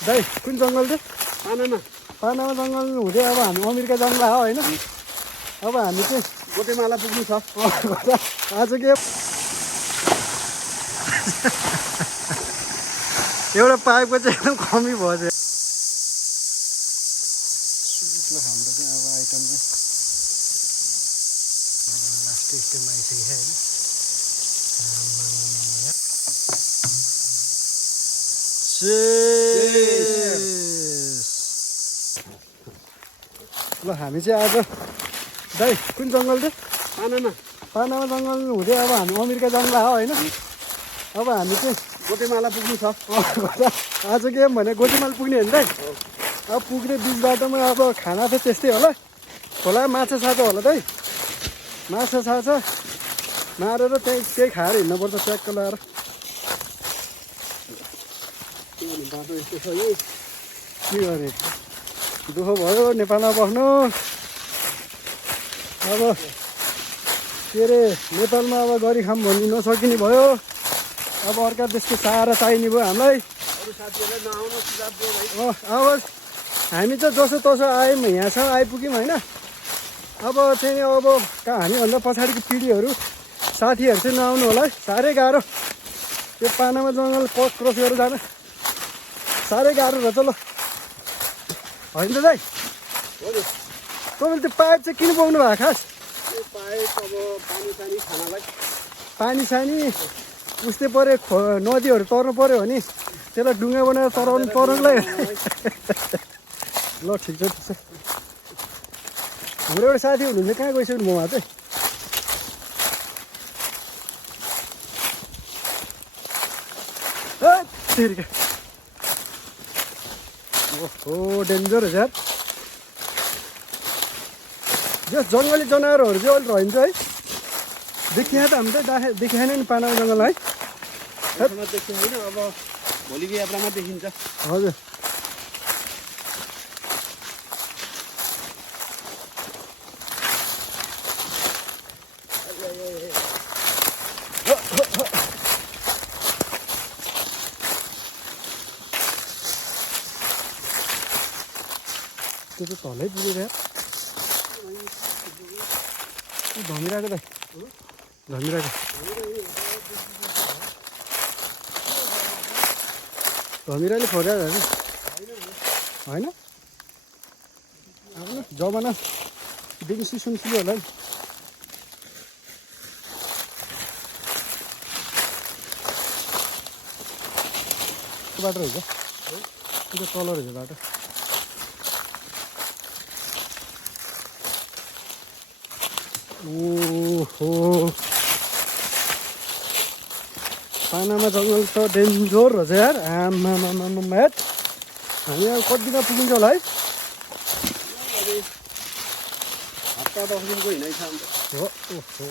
दाइ कुन जङ्गल चाहिँ पानामा जङ्गल हुँदै अब हामी अमेरिका जानु लाग्यो होइन अब हामी चाहिँ गोटेमाला पुग्नु छ आज के एउटा पाइपको चाहिँ एकदम कमी भयो चाहिँ हाम्रो चाहिँ अब आइटम चाहिँ लास्ट स्टेपमा आइसक्यो होइन ल हामी चाहिँ आज दाइ कुन जङ्गल चाहिँ पानामा जङ्गल हुँदै अब हामी अमेरिका जानु लाग्यो होइन अब हामी चाहिँ गोटेमाला पुग्नु छ आज के भने गोटेमाला पुग्ने होइन दाइ अब पुग्ने बिच बाटोमा अब खाना त त्यस्तै होला माछा साछा होला दाइ माछा साछा मारेर त्यही खाएर हिँड्नुपर्छ ट्याक्क लगाएर बाटो यस्तो छ यो के गर्ने दुःख भयो नेपालमा बस्नु अब के अरे नेपालमा अब गरी खाम भन्नु नसकिने भयो अब अर्का देशको सहारा चाहिने भयो हामीलाई अरू साथीहरूलाई नआउनु सुझाव दियो भाइ अब हामी चाहिँ जसो तसो आयौँ यहाँसम्म आइपुग्यौँ होइन अब चाहिँ अब हामीभन्दा पछाडिको पिँढीहरू साथीहरू चाहिँ नआउनु होला है साह्रै गाह्रो त्यो पानामा जङ्गल क्रस गरेर जान साह्रै गाह्रो रहेछ ल होइन त दाइ तपाईँले त्यो पाइप चाहिँ किन पाउनु भएको खास यो पाइप अब पानी खानालाई पानी सानी उस्तै पऱ्यो नदीहरू तर्नु पऱ्यो भने त्यसलाई डुङ्गा बनाएर तर्नुलाई ल ठिक छ हाम्रो एउटा साथी हुनुहुन्छ कहाँ गइसक्नु ममा चाहिँ ओहो डेन्जर हो यार यो जङ्गली जनावरहरू चाहिँ अलिक रहन्छ है देखिया त हामी त देखिएन नि पानामा जङ्गल है देखियो होइन अब भोलिको यात्रामा देखिन्छ हजुर त्यो त तलै पुगेर धमिरहेको दाइ धमिरहेको धमिराले खोज्यो होइन अब न जमाना देखि सुनसुली होला नि त्यो बाटो रहेछ त्यो तल रहेछ बाटो ओहो पानामा जङ्गल त डेन्जर रहेछ यार आमा म्याट हामी अब कति दिन पुगिन्छ होला है हप्ता 10 दिनको हिँडाइ छ हो ओहो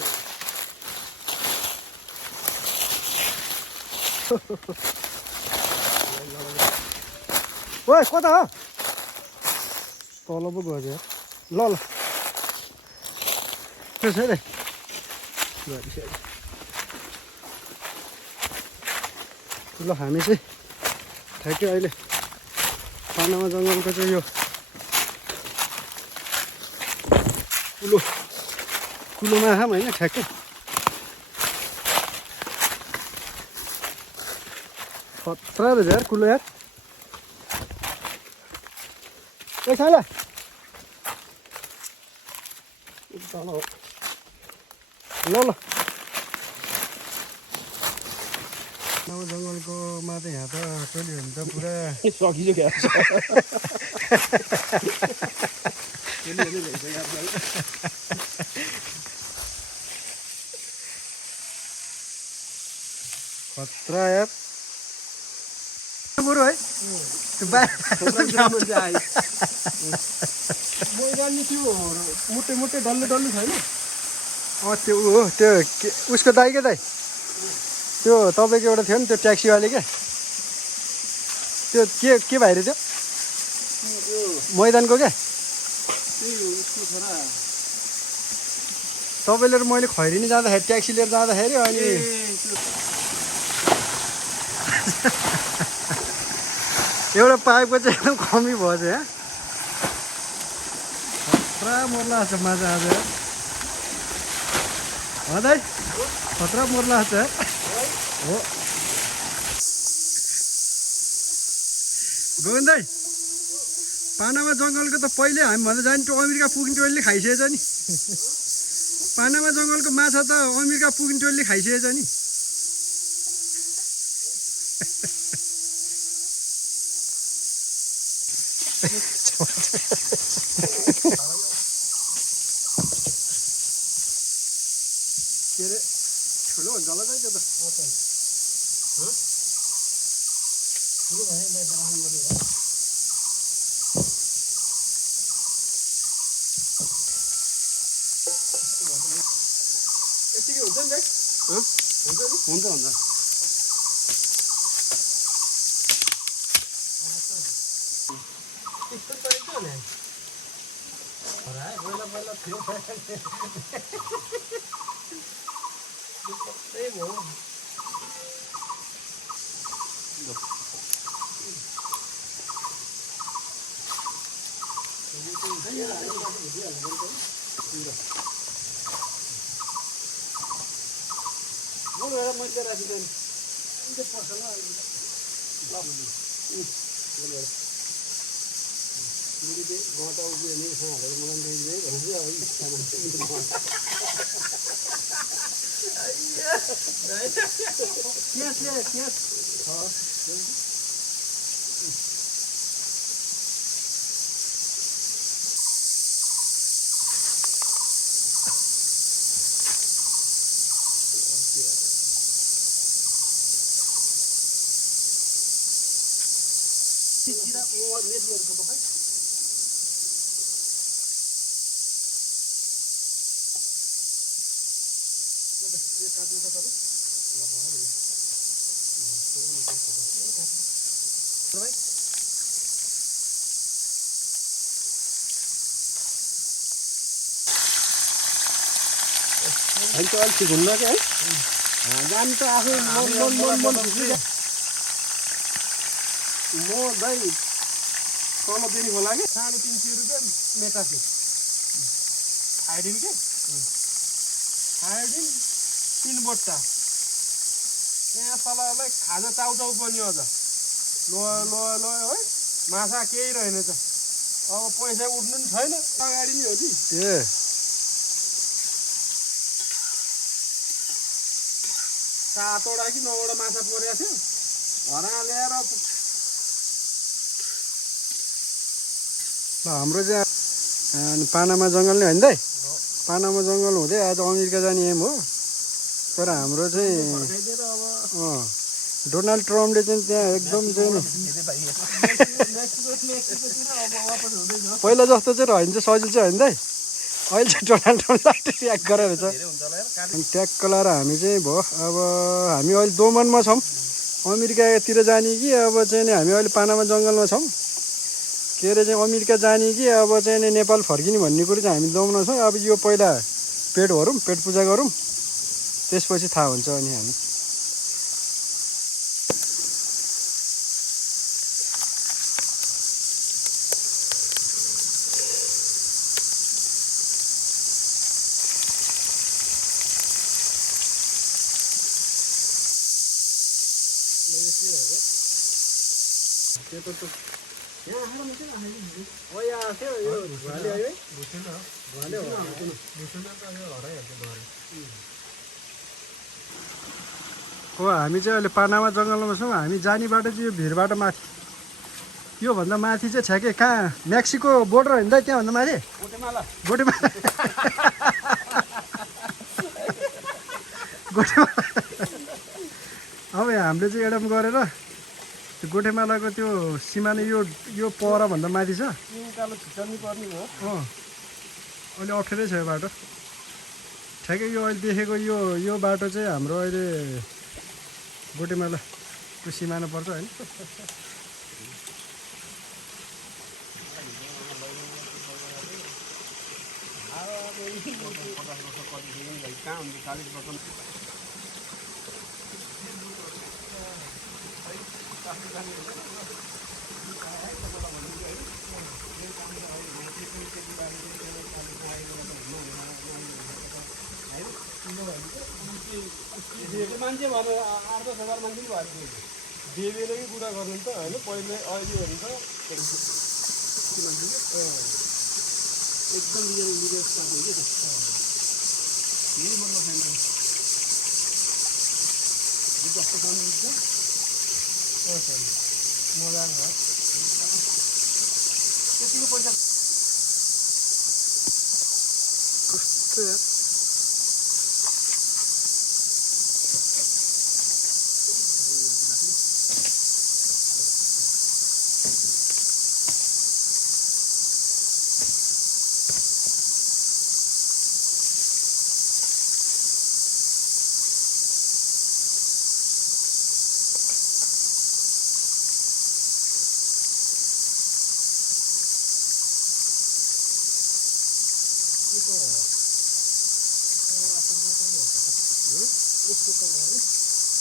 ओए कता हो तल पो गयो यार ल त्यसै दाइ ल हामी चाहिँ ठ्याक्कै अहिले पानामा जङ्गलको चाहिँ यो कुलोमा आएँ होइन ठ्याक्कै खतरा रहेछ यार कुलो यार ए साला ल अब जङ्गलको मा त यहाँ त टोली हुन्छ पुरा सकियो क्या खतरा यार बरु है मैदानी त्यो मोटे मोटे डल्ले डल्ले छैन त्यो हो त्यो उसको दाइ क्या दाइ त्यो तपाईँको एउटा थियो नि त्यो ट्याक्सीवाले क्या त्यो के भाइरे थियो मैदानको क्या तपाईँले र मैले खैरिनी जाँदाखेरि ट्याक्सी लिएर जाँदाखेरि अनि एउटा पाइपको चाहिँ एकदम कमी भयो चाहिँ खतरा मर्ला छ माछा आज है खतरा मर्ला छ हो गोविन्द दाइ पानामा जङ्गलको त पहिले हामीभन्दा जाने अमेरिका पुग्ने टोलीले खाइसकेछ नि पानामा जङ्गलको माछा त अमेरिका पुग्ने टोलीले खाइसकेछ नि के अरे ठुलो हुन्छ होला त्यो त ठुलो भयो यतिकै हुन्छ नि दाइ हुन्छ नि हुन्छ मैले राखिदिएँ गटा उभियो भने हालेर मलाई अहिले त अलिक घुम्न क्या है जानु त आफै मन म दाइ तल बेनी खोला कि 350 रुपियाँ मेटासी आइडिन के आइडिन 3 बट्टा त्यहाँ सलाहलाई खाजा चाउचाउ पनि अझ लो है माछा केही रहेनछ अब पैसा उठ्नु नि छैन अगाडि नि हो नि ए 7वटा कि 9वटा माछा परेको थियो घरमा ल्याएर हाम्रो चाहिँ पानामा जङ्गल नै होइन दाइ पानामा जङ्गल हुँदै आज अमेरिका जाने एम हो तर हाम्रो चाहिँ डोनाल्ड ट्रम्पले चाहिँ त्यहाँ एकदम चाहिँ पहिला जस्तो चाहिँ होइन चाहिँ सजिलो चाहिँ होइन दाइ अहिले चाहिँ डोनाल्ड ट्रम्पले ट्याग गरेर छ अनि ट्यागको लाएर हामी चाहिँ भयो अब हामी अहिले दोमनमा छौँ अमेरिकातिर जाने कि अब चाहिँ नि हामी अहिले पानामा जङ्गलमा छौँ के अरे चाहिँ अमेरिका जाने कि अब चाहिँ नि नेपाल फर्किने भन्ने कुरो चाहिँ हामी दोमनमा छौँ अब यो पहिला पेट भरौँ पेट पूजा गरौँ त्यसपछि थाहा हुन्छ अनि हामी हो हामी चाहिँ अहिले पानामा जङ्गलमा छौँ हामी जाने बाटो चाहिँ यो भिरबाट माथि योभन्दा माथि चाहिँ छ्याके कहाँ मेक्सिको बोर्डर होइन त त्यहाँभन्दा माथि गोटेमाला अब हामीले चाहिँ एडम गरेर त्यो गोटेमालाको त्यो सिमाना यो परभन्दा माथि छ अहिले अप्ठ्यारै छ यो बाटो ठ्याक्कै यो अहिले देखेको यो बाटो चाहिँ हाम्रो अहिले गोटेमालाको सिमाना पर्छ होइन मान्छे भनेर 8-10 हजार मान्छे नि भएको थियो देवीले कुरा गर्नु त होइन पहिले अहिले हेर्नु त एकदम लिएर स्टार्ट हो कि यही मतलब छैन जस्तो काम हुन्छ मजा आएको त्यतिको पैसा कस्तो यार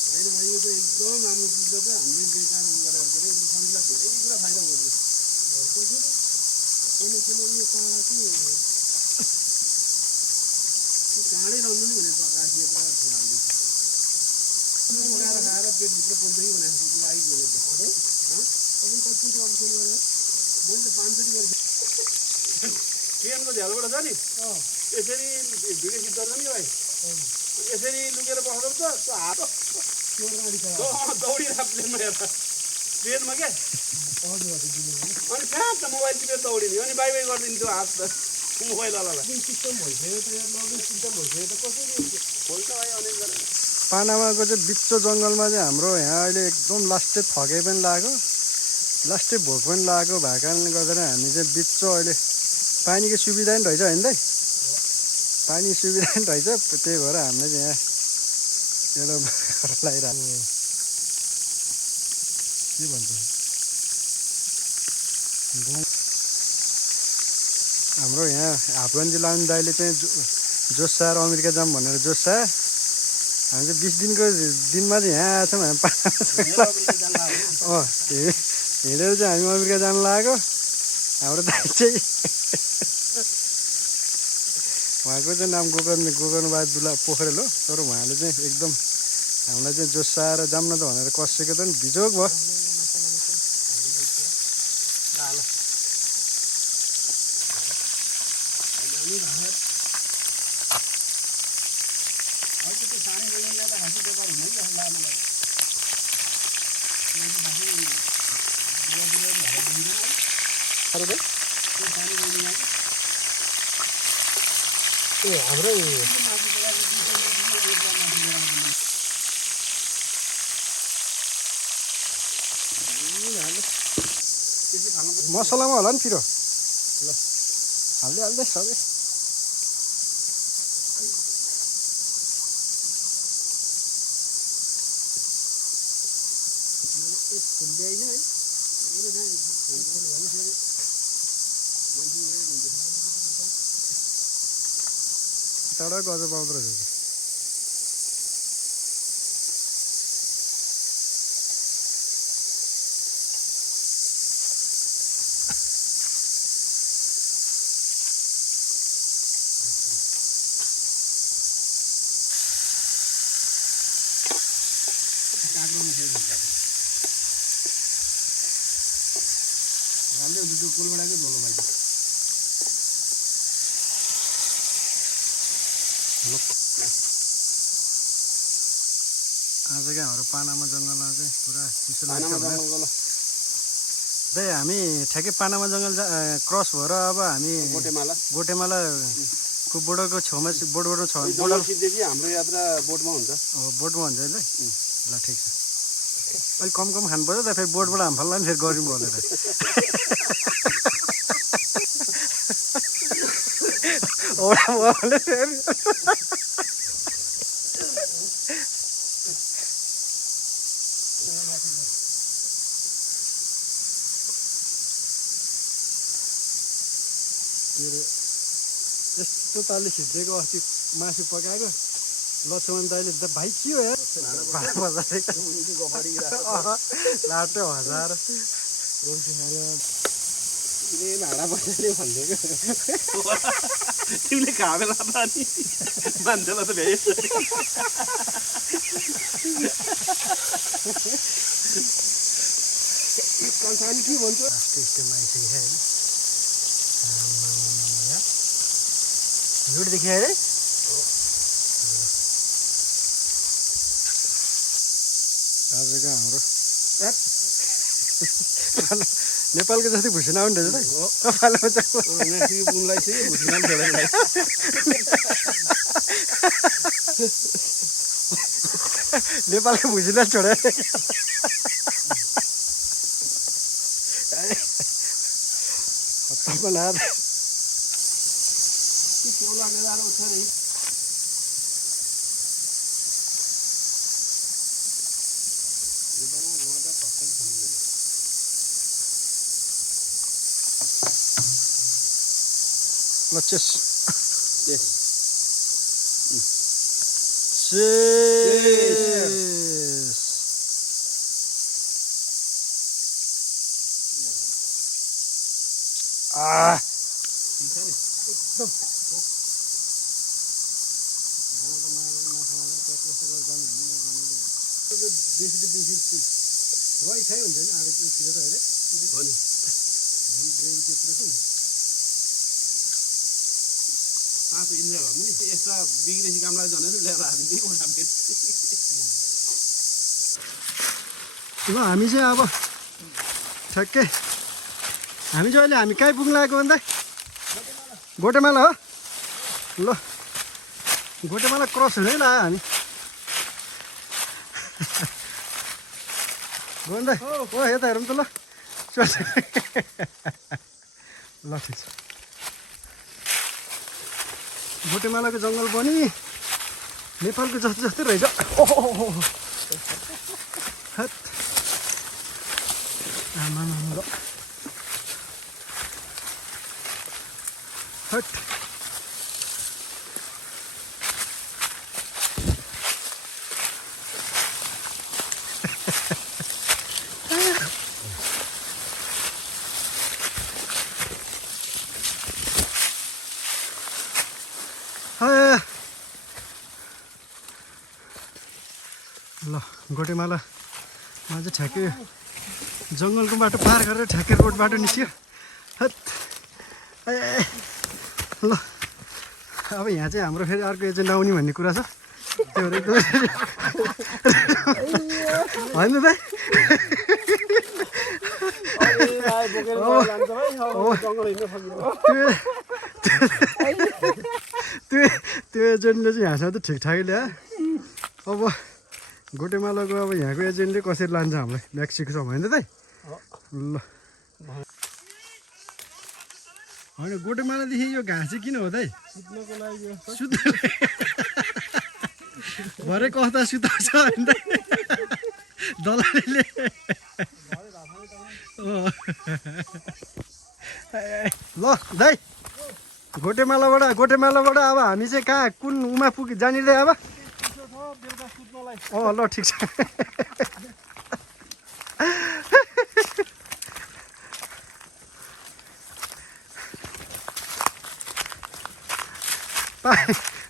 होइन भाइ यो त एकदम राम्रो चिज हो त हामीले बेकार गरेर के अरे शरीरलाई धेरै कुरा फाइदा हुन्छ किन यो काँडा चाहिँ काँडै राम्रो नि भने पकाएको पुरा हाल्दैछ पकाएर खाएर पेटभित्र पल्दै भनेको कुरा आइगयो त तपाईँ कतिको अप्सन गरेर मैले त 500 गरेँ ट्रेनको झ्यालबाट छ नि यसरी भिडियो खिच्दा नि भाइ यसरी लुकेर बस्दो त त्यो हात दौडिरहेको प्लेनमा हेर्दा ट्रेनमा क्या अनि कहाँ त मोबाइल टिपेर दौडिने अनि बाई बाई गरिदिने त्यो हात त मोबाइलवालालाई सिस्टम भइसक्यो ट्रेन सिस्टम भइसक्यो त कसरी खोल्छ भाइ अनेक गरेर पानामाको चाहिँ बिच्चो जङ्गलमा चाहिँ हाम्रो यहाँ अहिले एकदम लास्टै थकै पनि लाग्यो लास्टै भोक पनि लागेको भएको कारणले गर्दा हामी चाहिँ बिच्चो अहिले पानीको सुविधा नि रहेछ होइन दाइ पानी सुविधा नि रहेछ त्यही भएर हामीले चाहिँ यहाँ एउटा लगाइरहेको के भन्छ हाम्रो यहाँ हाफगन्जी लाउने दाइले चाहिँ जोसार अमेरिका जाऊँ भनेर जोसा हामी चाहिँ 20 दिनको दिनमा चाहिँ यहाँ आएको छौँ हामी हिँडेर चाहिँ हामी अमेरिका जानु लाग्यो हाम्रो दाइ चाहिँ उहाँको चाहिँ नाम गोकर्णबहादुर दुला पोखरेल हो तर उहाँले चाहिँ एकदम हामीलाई चाहिँ जोसाएर जाऊँ न त भनेर कसेको त नि बिजोग भयो ए हाम्रै मसलामा होला नि फिरो ल हाल्दै सबै टाढा गजब आउँदो रहेछ राम्रै हुन्छ त्यो कोलबाडाकै झोलो भाइ आज क्या हाम्रो पानामा जङ्गलमा चाहिँ पुरा चिसो लाग्छ दाइ हामी ठ्याक्कै पानामा जङ्गल क्रस भएर अब हामी गोटेमालाको बोर्डरको छेउमा बोर्डरको बोर्डरदेखि हाम्रो यात्रा बोटमा हुन्छ बोटमा हुन्छ है ल ठिक छ अलिक कम खानुपर्छ त फेरि बोटबाट हामी फल्ला नि फेरि गऱ्यौँ भनेर फेरि यस्तो तालले खिचिदिएको अस्ति मासु पकाएको लक्ष्मण दाइले भाइ के हो यार लाटो हजार भाडा पैसाले भनिदिएको तिमीले खा बेला त अनि मान्छेलाई त भ्याइस कन्सानी के भन्छ स्टेजमा आइसकेको छ होइन झुट देखियो अरे आजको हाम्रो नेपालको जस्तै भुसिन आउने रहेछ त पालो उनलाई चाहिँ भुसिना छोडेलाई नेपालको भुसिना छोडे बनाएर ल चेस Yes. चेस तातो इन्जोय गर्नु नि यस्ता बिग्रेसी कामलाई झन् ल्याएर हालिदिए उठा फेरि ल हामी चाहिँ अब ठ्याक्कै हामी चाहिँ अहिले हामी कहीँ पुग्नु लागेको भन्दा गोटेमाला हो ल गोटेमाला क्रस हुनै लाग्यो हामी भन्दै ओ यता हेरौँ त ल ल ठिक छ गोटेमालाको जङ्गल पनि नेपालको जस्तो जस्तै रहेछ ओहो आमा हट ल गोटेमालामा चाहिँ ठ्याक्कै जङ्गलको बाटो पार गरेर ठ्याक्कै रोड बाटो निस्क्यो हत ल अब यहाँ चाहिँ हाम्रो फेरि अर्को एजेन्ट आउने भन्ने कुरा छ त्यो होइन त त्यो एजेन्टले चाहिँ यहाँसम्म त ठिकठाकै ल्या अब गोटेमालाको अब यहाँको एजेन्टले कसरी लान्छ हामीलाई मेक्सिकोसम्म होइन त ल होइन गोटेमालादेखि यो घाँस चाहिँ किन हो त सुत्नको लागि भरे कस्ता सुताउँछ होइन त दलालीले ल दाइ गोटेमालाबाट अब हामी चाहिँ कहाँ कुन उमा पुग जानिँदै अब ल ठिक छ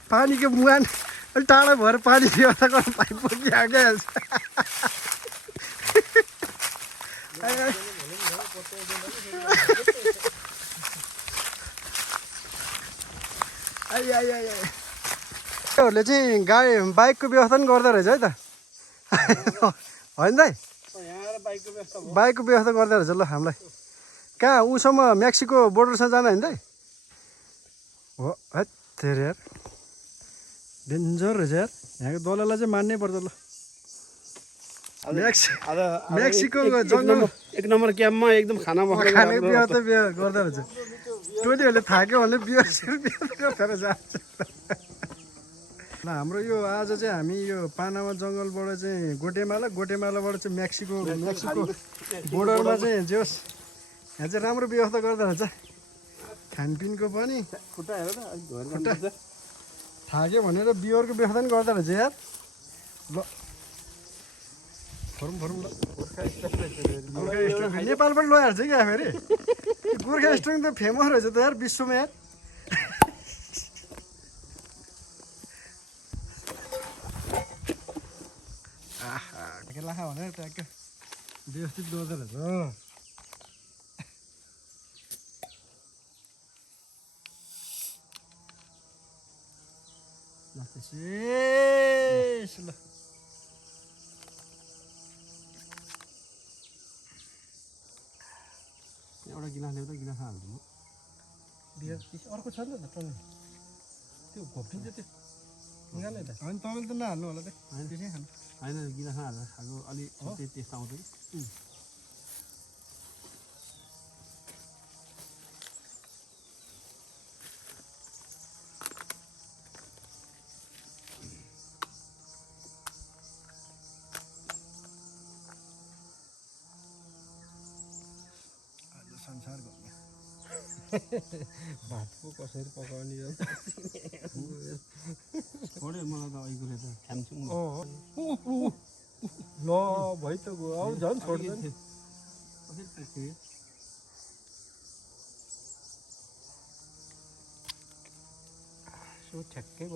पानीको मुहान अलिक टाढा भएर पानी व्यवस्था गर्नु पाइप पुगिहाल्छ हरूले चाहिँ गाडी बाइकको व्यवस्था पनि गर्दो रहेछ है त होइन दाइ बाइकको व्यवस्था गर्दो रहेछ ल हामीलाई कहाँ उसम्म मेक्सिको बोर्डरसम्म जानु होइन दाइ हो है धेरै यार डेन्जर रहेछ यार यहाँको दलाललाई चाहिँ मान्नै पर्छ ल मेक्सिको जङ्गल एक नम्बर क्याम्पमा एकदम खाना खानेको व्यवस्था गर्दो रहेछ टोलीहरूले थाक्यो भने बियर जान्छ ल हाम्रो यो आज चाहिँ हामी यो पानामा जङ्गलबाट चाहिँ गोटेमालाबाट चाहिँ मेक्सिको बोर्डरमा चाहिँ जोस् यहाँ चाहिँ राम्रो व्यवस्था गर्दो रहेछ खानपिनको पनि खुट्टा हेर त थाक्यो भनेर बियरको व्यवस्था पनि गर्दो रहेछ यार ल फरौँ ल गोर्खा स्टाइल रहेछ फेरि। गोर्खा स्ट्रङ नेपालबाट लगाइहाल्छ क्या फेरि गोर्खा स्ट्रङ त फेमस रहेछ त यार विश्वमा यार आहा के लाखा भनेर ट्याक्क व्यवस्थित गर्दो रहेछ शेष ल एउटा गिलास ल्याउँदा गिलास हाल्छु म बियर अर्को छ नि त टन्ने त्यो घोप्टिन्छ त्यो निकाल्ने त होइन तपाईँले त नहाल्नु होला त त्यसै खानु होइन गिलासमा हालेर खाएको अलिक त्यही टेस्ट आउँछ कि संसार घुम्ने भात पो कसरी पकाउने हो छोड्यो मलाई त अहिलेले त खान्छु नि ल भइ त गयो अब झन् छोड्दैन कसरी पुग्थ्यो सो ठ्याक्कै